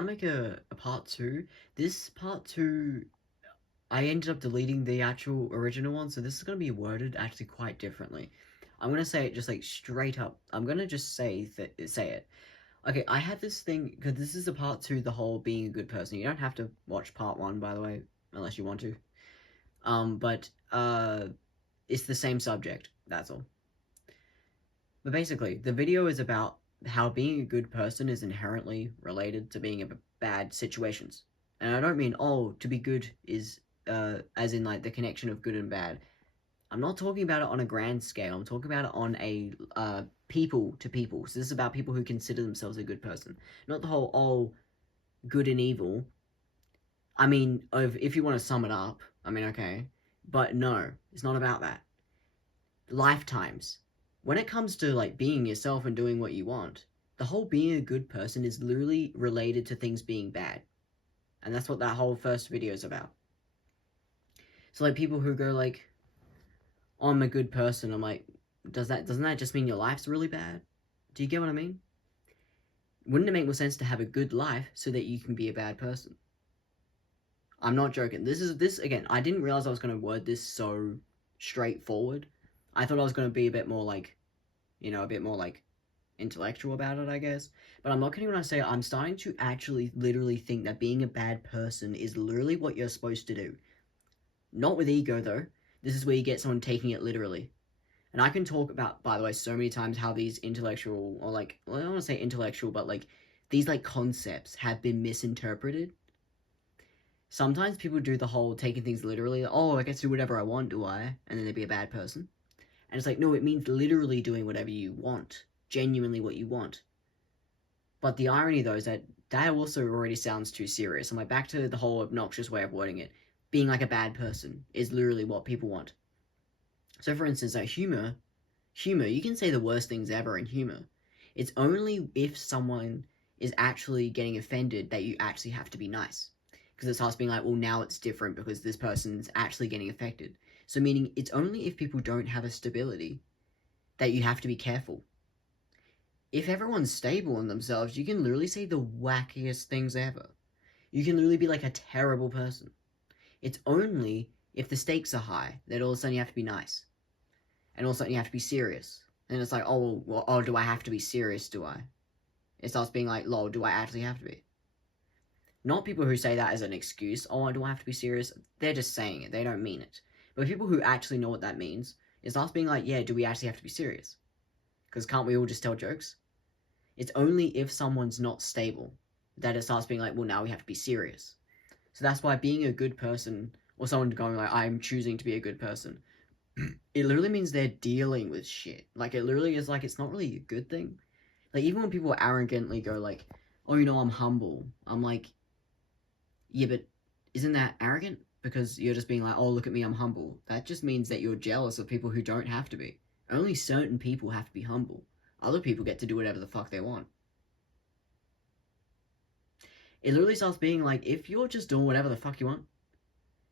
want to make a part two. This part two, I ended up deleting the actual original one, so this is going to be worded actually quite differently. I'm going to say it just like straight up. I'm going to just say it. Okay, I had this thing, because this is a part two, the whole being a good person. You don't have to watch part one, by the way, unless you want to. But it's the same subject, that's all. But basically, the video is about how being a good person is inherently related to being in bad situations. And I don't mean, oh, to be good is, as in, like, the connection of good and bad. I'm not talking about it on a grand scale. I'm talking about it on a, people to people. So this is about people who consider themselves a good person. Not the whole, oh, good and evil. I mean, if you want to sum it up, I mean, okay. But no, it's not about that. Lifetimes. When it comes to, like, being yourself and doing what you want, the whole being a good person is literally related to things being bad. And that's what that whole first video is about. So, like, people who go, like, oh, I'm a good person, I'm like, doesn't that just mean your life's really bad? Do you get what I mean? Wouldn't it make more sense to have a good life so that you can be a bad person? I'm not joking. This again, I didn't realize I was going to word this so straightforward. I thought I was going to be a bit more like, a bit more like intellectual about it, I guess. But I'm not kidding when I say I'm starting to actually literally think that being a bad person is literally what you're supposed to do. Not with ego, though. This is where you get someone taking it literally. And I can talk about, by the way, so many times how these intellectual, or like, well, I don't want to say intellectual, but like, these like concepts have been misinterpreted. Sometimes people do the whole taking things literally, oh, I get to do whatever I want, do I? And then they'd be a bad person. And it's like, no, it means literally doing whatever you want. Genuinely what you want. But the irony, though, is that also already sounds too serious. I'm like, back to the whole obnoxious way of wording it. Being like a bad person is literally what people want. So, for instance, like humor, you can say the worst things ever in humor. It's only if someone is actually getting offended that you actually have to be nice. Because it starts being like, well, now it's different because this person's actually getting affected. So meaning it's only if people don't have a stability that you have to be careful. If everyone's stable in themselves, you can literally say the wackiest things ever. You can literally be like a terrible person. It's only if the stakes are high that all of a sudden you have to be nice. And all of a sudden you have to be serious. And it's like, oh, well, oh, do I have to be serious, do I? It starts being like, lol, do I actually have to be? Not people who say that as an excuse, oh, do I have to be serious? They're just saying it, they don't mean it. But people who actually know what that means, it starts being like, yeah, do we actually have to be serious? Because can't we all just tell jokes? It's only if someone's not stable that it starts being like, well, now we have to be serious. So that's why being a good person, or someone going like, I'm choosing to be a good person, it literally means they're dealing with shit. Like, it literally is like, it's not really a good thing. Like, even when people arrogantly go like, oh, I'm humble. I'm like, yeah, but isn't that arrogant? Because you're just being like, oh, look at me, I'm humble. That just means that you're jealous of people who don't have to be. Only certain people have to be humble. Other people get to do whatever the fuck they want. It literally starts being like, if you're just doing whatever the fuck you want,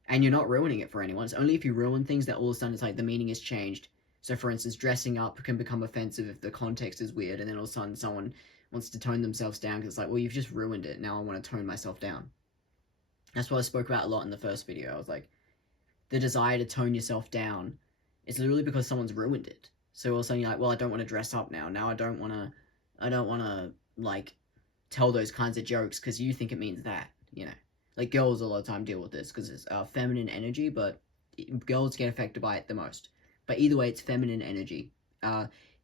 and you're not ruining it for anyone, it's only if you ruin things that all of a sudden it's like the meaning has changed. So for instance, dressing up can become offensive if the context is weird, and then all of a sudden someone wants to tone themselves down because it's like, well, you've just ruined it, now I want to tone myself down. That's what I spoke about a lot in the first video. I was like, the desire to tone yourself down is literally because someone's ruined it. So all of a sudden you're like, well, I don't want to dress up now. Now I don't want to, like, tell those kinds of jokes because you think it means that, Like, girls a lot of the time deal with this because it's feminine energy, but girls get affected by it the most. But either way, it's feminine energy.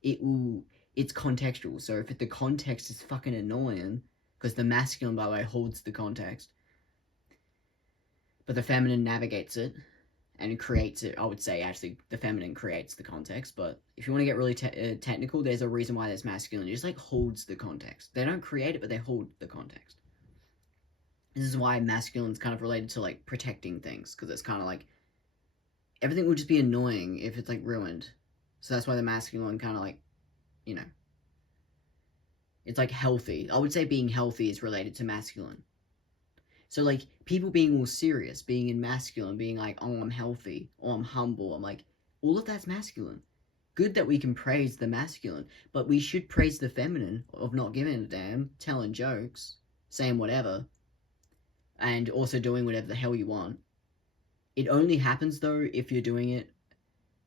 It's contextual. So if the context is fucking annoying, because the masculine, by the way, holds the context, but the feminine navigates it and creates it. I would say, actually, the feminine creates the context, but if you want to get really technical, there's a reason why there's masculine. It just, like, holds the context. They don't create it, but they hold the context. This is why masculine's kind of related to, like, protecting things, because it's kind of like, everything would just be annoying if it's, like, ruined. So that's why the masculine kind of, like, it's, like, healthy. I would say being healthy is related to masculine. So, like, people being all serious, being in masculine, being like, oh, I'm healthy, or I'm humble, I'm like, all of that's masculine. Good that we can praise the masculine, but we should praise the feminine of not giving a damn, telling jokes, saying whatever, and also doing whatever the hell you want. It only happens, though, if you're doing it...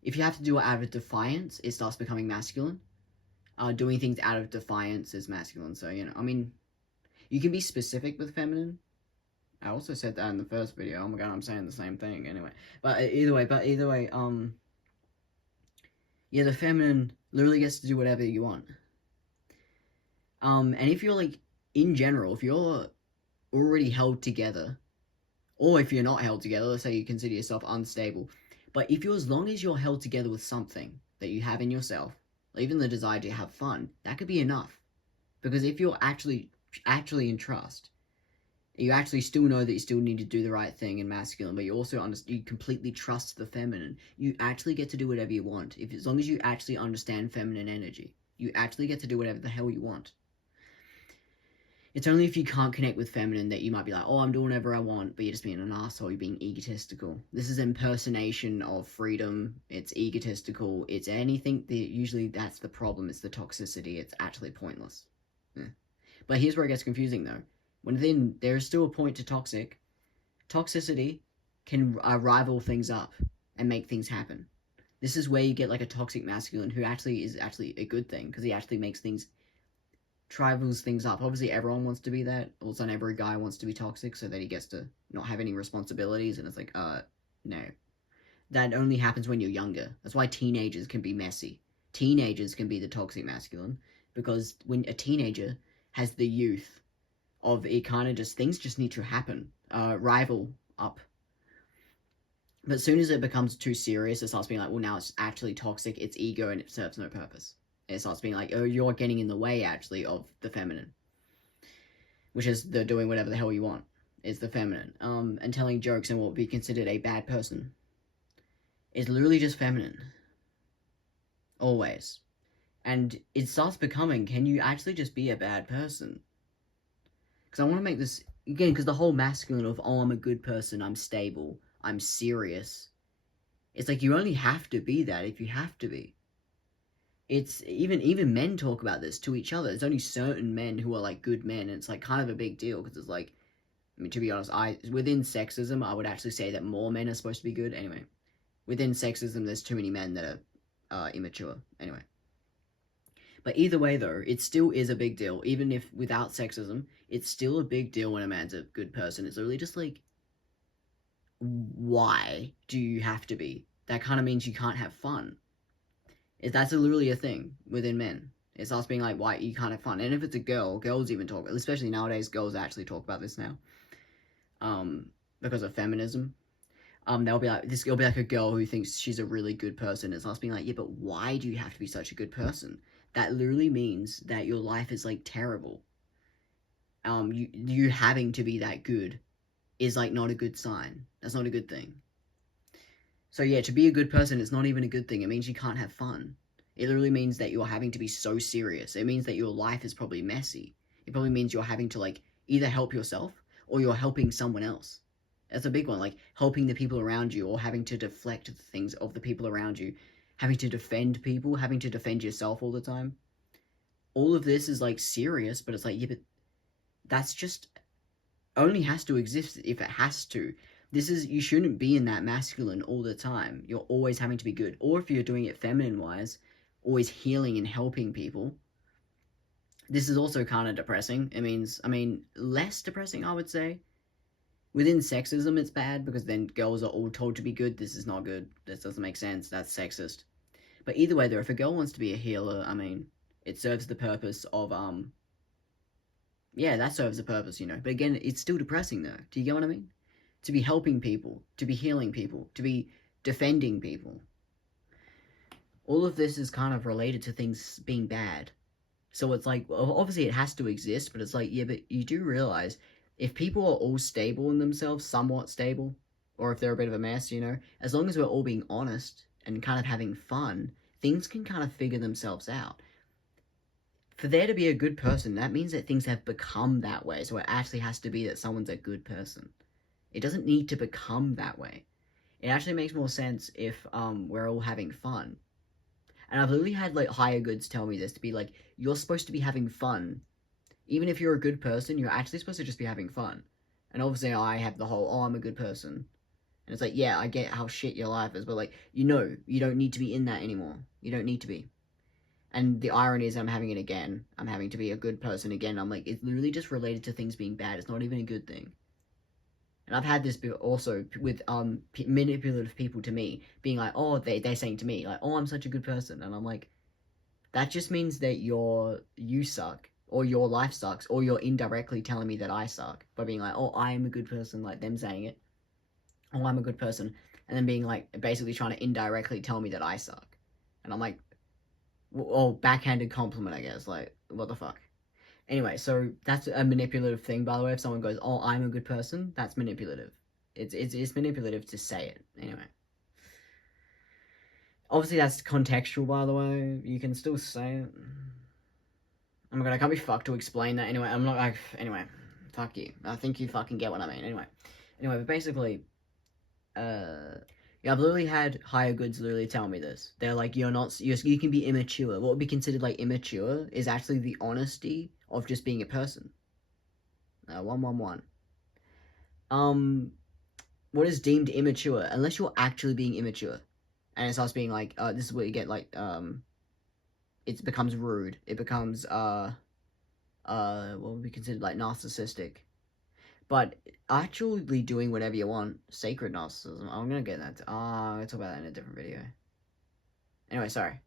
If you have to do it out of defiance, it starts becoming masculine. Doing things out of defiance is masculine, so, you know, I mean, you can be specific with feminine. I also said that in the first video. Oh my god, I'm saying the same thing, anyway. But either way, yeah, the feminine literally gets to do whatever you want. And if you're, like, in general, if you're already held together, or if you're not held together, let's say you consider yourself unstable, but if you're, as long as you're held together with something that you have in yourself, or even the desire to have fun, that could be enough. Because if you're actually in trust, you actually still know that you still need to do the right thing in masculine, but you also you completely trust the feminine. You actually get to do whatever you want. As long as you actually understand feminine energy, you actually get to do whatever the hell you want. It's only if you can't connect with feminine that you might be like, oh, I'm doing whatever I want, but you're just being an asshole, you're being egotistical. This is impersonation of freedom, it's egotistical, it's anything that usually that's the problem, it's the toxicity, it's actually pointless. Yeah. But here's where it gets confusing though. When there is still a point to toxic, toxicity can rival things up and make things happen. This is where you get like a toxic masculine who actually is actually a good thing, because he actually makes things... tribals things up. Obviously, everyone wants to be that. All of a sudden, every guy wants to be toxic so that he gets to not have any responsibilities, and it's like, no. That only happens when you're younger. That's why teenagers can be messy. Teenagers can be the toxic masculine, because when a teenager has the youth of it kind of just, things just need to happen. Rival up. But as soon as it becomes too serious, it starts being like, well, now it's actually toxic, it's ego, and it serves no purpose. It starts being like, oh, you're getting in the way, actually, of the feminine. Which is the doing whatever the hell you want, is the feminine. And telling jokes and what would be considered a bad person is literally just feminine. Always. And it starts becoming, can you actually just be a bad person? Because I want to make this, again, because the whole masculine of, oh, I'm a good person, I'm stable, I'm serious. It's like, you only have to be that if you have to be. It's even men talk about this to each other. There's only certain men who are like good men, and it's like kind of a big deal, because it's like, I mean, to be honest, within sexism, I would actually say that more men are supposed to be good. Anyway, within sexism, there's too many men that are immature. Anyway, but either way though, it still is a big deal. Even if without sexism, it's still a big deal when a man's a good person. It's literally just like, why do you have to be? That kind of means you can't have fun. That's literally a thing within men. It starts being like, why you can't have fun. And if it's a girl, girls even talk, especially nowadays, girls actually talk about this now. Because of feminism. They'll be like, this girl will be like a girl who thinks she's a really good person. It starts being like, yeah, but why do you have to be such a good person? That literally means that your life is like terrible. You having to be that good is like not a good sign. That's not a good thing. So yeah, to be a good person, it's not even a good thing. It means you can't have fun. It literally means that you're having to be so serious. It means that your life is probably messy. It probably means you're having to, like, either help yourself or you're helping someone else. That's a big one, like, helping the people around you or having to deflect the things of the people around you. Having to defend people, having to defend yourself all the time. All of this is, like, serious, but it's like, yeah, but that's just... only has to exist if it has to. You shouldn't be in that masculine all the time. You're always having to be good. Or if you're doing it feminine-wise, always healing and helping people. This is also kind of depressing. It means, I mean, less depressing, I would say. Within sexism, it's bad, because then girls are all told to be good. This is not good. This doesn't make sense. That's sexist. But either way, though, if a girl wants to be a healer, I mean, it serves the purpose of, yeah, that serves the purpose, you know. But again, it's still depressing, though. Do you get what I mean? To be helping people, to be healing people, to be defending people. All of this is kind of related to things being bad. So it's like, well, obviously it has to exist, but it's like, yeah, but you do realize, if people are all stable in themselves, somewhat stable, or if they're a bit of a mess, you know, as long as we're all being honest and kind of having fun, things can kind of figure themselves out. For there to be a good person, that means that things have become that way, so it actually has to be that someone's a good person. It doesn't need to become that way. It actually makes more sense if we're all having fun. And I've literally had like higher goods tell me this, to be like, you're supposed to be having fun Even if you're a good person, you're actually supposed to just be having fun. And obviously I have the whole, oh, I'm a good person. And it's like, yeah, I get how shit your life is, but like, you don't need to be in that anymore. You don't need to be. And the irony is I'm having it again. I'm having to be a good person again. I'm like, it's literally just related to things being bad. It's not even a good thing. And I've had this also with manipulative people to me, being like, oh, they're saying to me, like, oh, I'm such a good person. And I'm like, that just means that you suck, or your life sucks, or you're indirectly telling me that I suck by being like, oh, I am a good person, like them saying it. Oh, I'm a good person. And then being like, basically trying to indirectly tell me that I suck. And I'm like, oh, backhanded compliment, I guess. Like, what the fuck? Anyway, so that's a manipulative thing, by the way. If someone goes, oh, I'm a good person, that's manipulative. It's manipulative to say it. Anyway. Obviously, that's contextual, by the way. You can still say it. Oh my god, I can't be fucked to explain that. Anyway, I'm not like... Anyway, fuck you. I think you fucking get what I mean. Anyway, but basically... Yeah, I've literally had higher goods literally tell me this. They're like, you can be immature. What would be considered like immature is actually the honesty of just being a person. 111. What is deemed immature? Unless you're actually being immature. And it starts being like, this is what you get, like, it becomes rude. It becomes, what would be considered, like, narcissistic. But actually doing whatever you want, sacred narcissism, I'm gonna get that. I'm gonna talk about that in a different video. Anyway, sorry.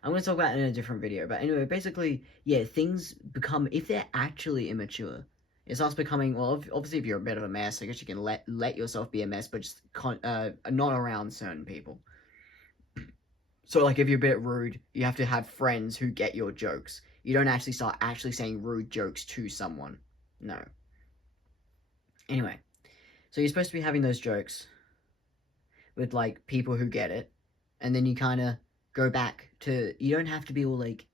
I'm gonna talk about it in a different video. But anyway, basically, yeah, things become, if they're actually immature, it starts becoming, well, obviously if you're a bit of a mess, I guess you can let yourself be a mess, but just not around certain people. So, like, if you're a bit rude, you have to have friends who get your jokes. You don't actually start saying rude jokes to someone. No. Anyway, so you're supposed to be having those jokes with, like, people who get it, and then you kind of go back to, you don't have to be all, like,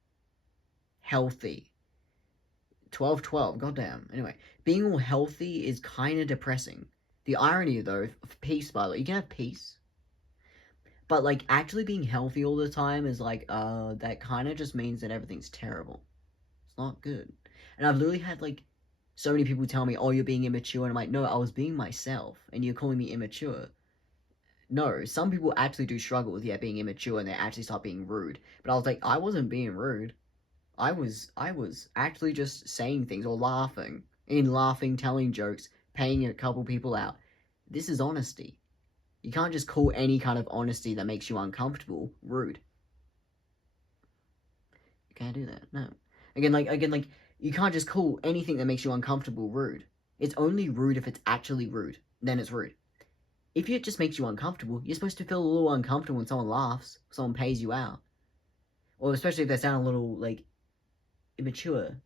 healthy. 12-12, goddamn. Anyway, being all healthy is kind of depressing. The irony, though, of peace, by the way, you can have peace, but, like, actually being healthy all the time is, like, that kind of just means that everything's terrible. It's not good. And I've literally had, like, so many people tell me, oh, you're being immature, and I'm like, no, I was being myself, and you're calling me immature. No, some people actually do struggle with, being immature, and they actually start being rude. But I was like, I wasn't being rude. I was actually just saying things, or laughing, telling jokes, paying a couple people out. This is honesty. You can't just call any kind of honesty that makes you uncomfortable rude. You can't do that, no. Again, you can't just call anything that makes you uncomfortable rude. It's only rude if it's actually rude. Then it's rude. If it just makes you uncomfortable, you're supposed to feel a little uncomfortable when someone laughs, someone pays you out. Or especially if they sound a little, like, immature.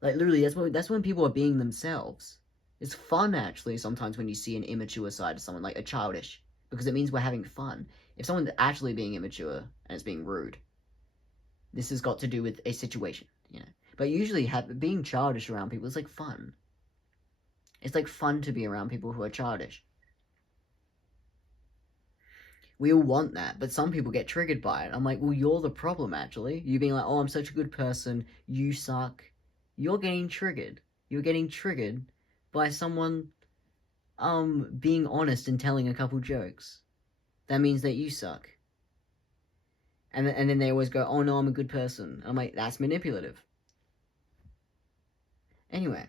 Like, literally, that's when people are being themselves. It's fun, actually, sometimes when you see an immature side of someone, like a childish, because it means we're having fun. If someone's actually being immature and it's being rude, this has got to do with a situation, But usually, being childish around people is, like, fun. It's, like, fun to be around people who are childish. We all want that, but some people get triggered by it. I'm like, well, you're the problem, actually. You being like, oh, I'm such a good person, you suck. You're getting triggered. You're getting triggered by someone, being honest and telling a couple jokes. That means that you suck. And then they always go, oh, no, I'm a good person. I'm like, that's manipulative. Anyway.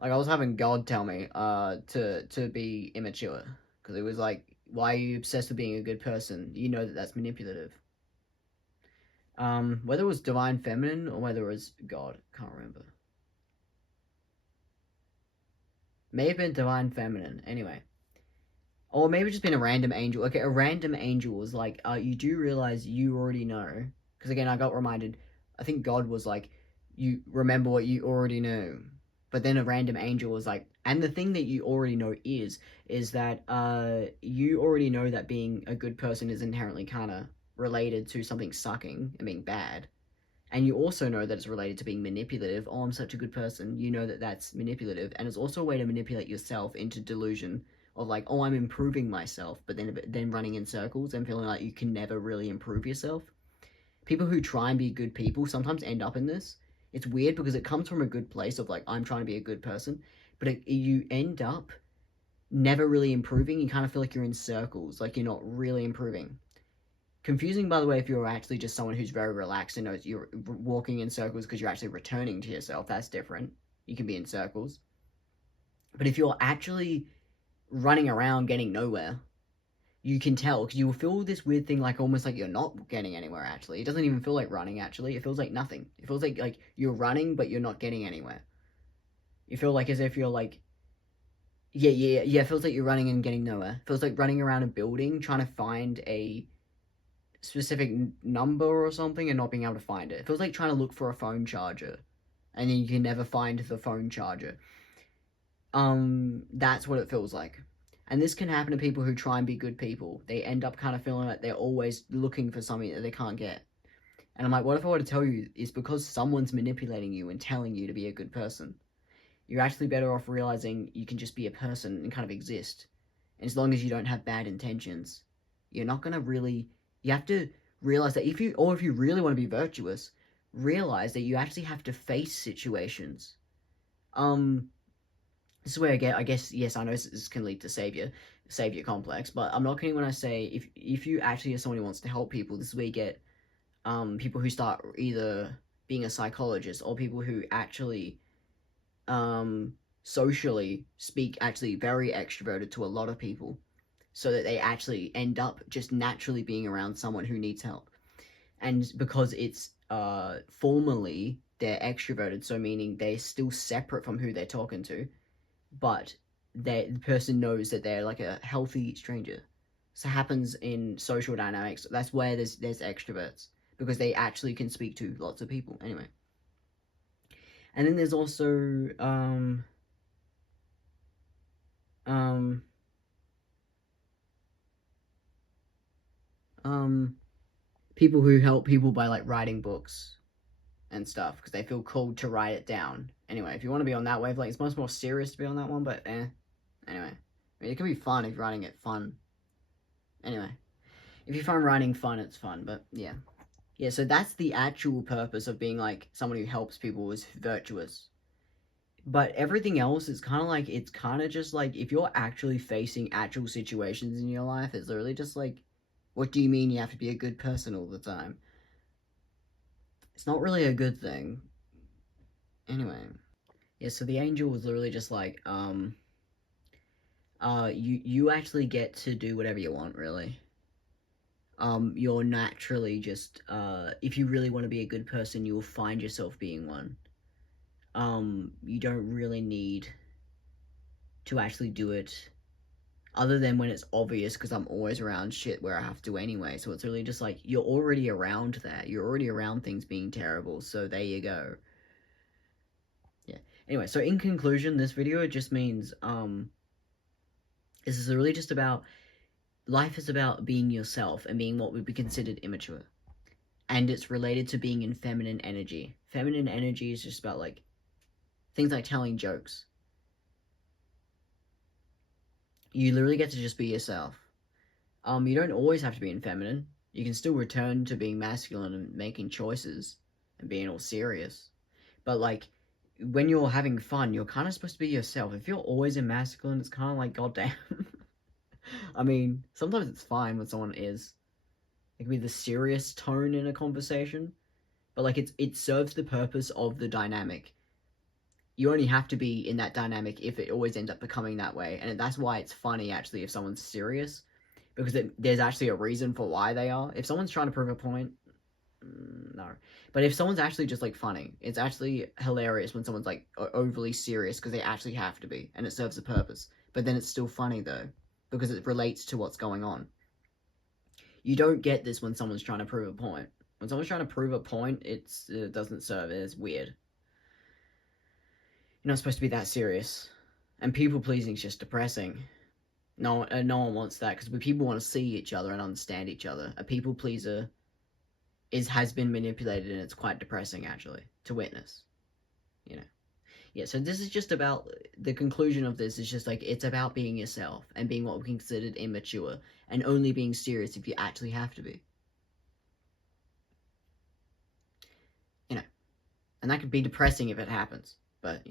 Like, I was having God tell me, to be immature. Because it was like, why are you obsessed with being a good person? You know that that's manipulative. Whether it was Divine Feminine or whether it was God, can't remember. May have been Divine Feminine, anyway. Or maybe just been a random angel. Okay, a random angel was like, you do realize you already know. Because again, I got reminded, I think God was like, you remember what you already know. But then a random angel was like, and the thing that you already know is that you already know that being a good person is inherently kind of related to something sucking and being bad. And you also know that it's related to being manipulative. Oh, I'm such a good person. You know that that's manipulative. And it's also a way to manipulate yourself into delusion of like, oh, I'm improving myself. But then running in circles and feeling like you can never really improve yourself. People who try and be good people sometimes end up in this. It's weird because it comes from a good place of like, I'm trying to be a good person, but you end up never really improving. You kind of feel like you're in circles, like you're not really improving. Confusing, by the way, if you're actually just someone who's very relaxed and knows you're walking in circles because you're actually returning to yourself. That's different. You can be in circles. But if you're actually running around getting nowhere, you can tell because you will feel this weird thing, like almost like you're not getting anywhere. Actually, it doesn't even feel like running. Actually, it feels like nothing. It feels like you're running, but you're not getting anywhere. You feel like as if you're like, yeah. It feels like you're running and getting nowhere. It feels like running around a building trying to find a specific number or something and not being able to find it. It feels like trying to look for a phone charger, and then you can never find the phone charger. That's what it feels like. And this can happen to people who try and be good people. They end up kind of feeling like they're always looking for something that they can't get. And I'm like, what if I were to tell you it's because someone's manipulating you and telling you to be a good person? You're actually better off realizing you can just be a person and kind of exist. And as long as you don't have bad intentions, you're not going to really... You have to realize that if you really want to be virtuous, realize that you actually have to face situations. This is where I guess, yes, I know this can lead to savior complex, but I'm not kidding when I say if you actually are someone who wants to help people, this is where you get people who start either being a psychologist or people who actually socially speak actually very extroverted to a lot of people, so that they actually end up just naturally being around someone who needs help. And because it's formally they're extroverted, so meaning they're still separate from who they're talking to, but the person knows that they're like a healthy stranger. So it happens in social dynamics. That's where there's extroverts, because they actually can speak to lots of people. Anyway. And then there's also people who help people by like writing books and stuff because they feel called to write it down. Anyway, if you want to be on that wavelength, it's much more serious to be on that one, but anyway. I mean, it can be fun if you're writing it fun. Anyway, if you find writing fun, it's fun, but yeah. Yeah, so that's the actual purpose of being like someone who helps people, is virtuous. But everything else is kind of like, it's kind of just like, if you're actually facing actual situations in your life, it's literally just like, what do you mean you have to be a good person all the time? It's not really a good thing. Anyway. Yeah, so the angel was literally just like, you actually get to do whatever you want, really. You're naturally just, if you really want to be a good person, you will find yourself being one. You don't really need to actually do it, other than when it's obvious, because I'm always around shit where I have to anyway, so it's really just like, you're already around that. You're already around things being terrible, so there you go. Yeah. Anyway, so in conclusion, this video just means, this is really just about, life is about being yourself and being what would be considered immature. And it's related to being in feminine energy. Feminine energy is just about, like, things like telling jokes. You literally get to just be yourself. You don't always have to be in feminine. You can still return to being masculine and making choices and being all serious. But, like, when you're having fun, you're kind of supposed to be yourself. If you're always in masculine, it's kind of like, goddamn. I mean, sometimes it's fine when someone is. It can be the serious tone in a conversation, but like it serves the purpose of the dynamic. You only have to be in that dynamic if it always ends up becoming that way, and that's why it's funny actually if someone's serious, because there's actually a reason for why they are. If someone's trying to prove a point, no. But if someone's actually just like funny, it's actually hilarious when someone's like overly serious because they actually have to be, and it serves a purpose. But then it's still funny though, because it relates to what's going on. You don't get this when someone's trying to prove a point. When someone's trying to prove a point, it doesn't serve. It's weird. You're not supposed to be that serious. And people pleasing is just depressing. No one wants that, because people want to see each other and understand each other. A people pleaser has been manipulated, and it's quite depressing actually to witness. You know. Yeah, so this is just about, the conclusion of this is just like, it's about being yourself and being what we considered immature, and only being serious if you actually have to be. And that could be depressing if it happens. But,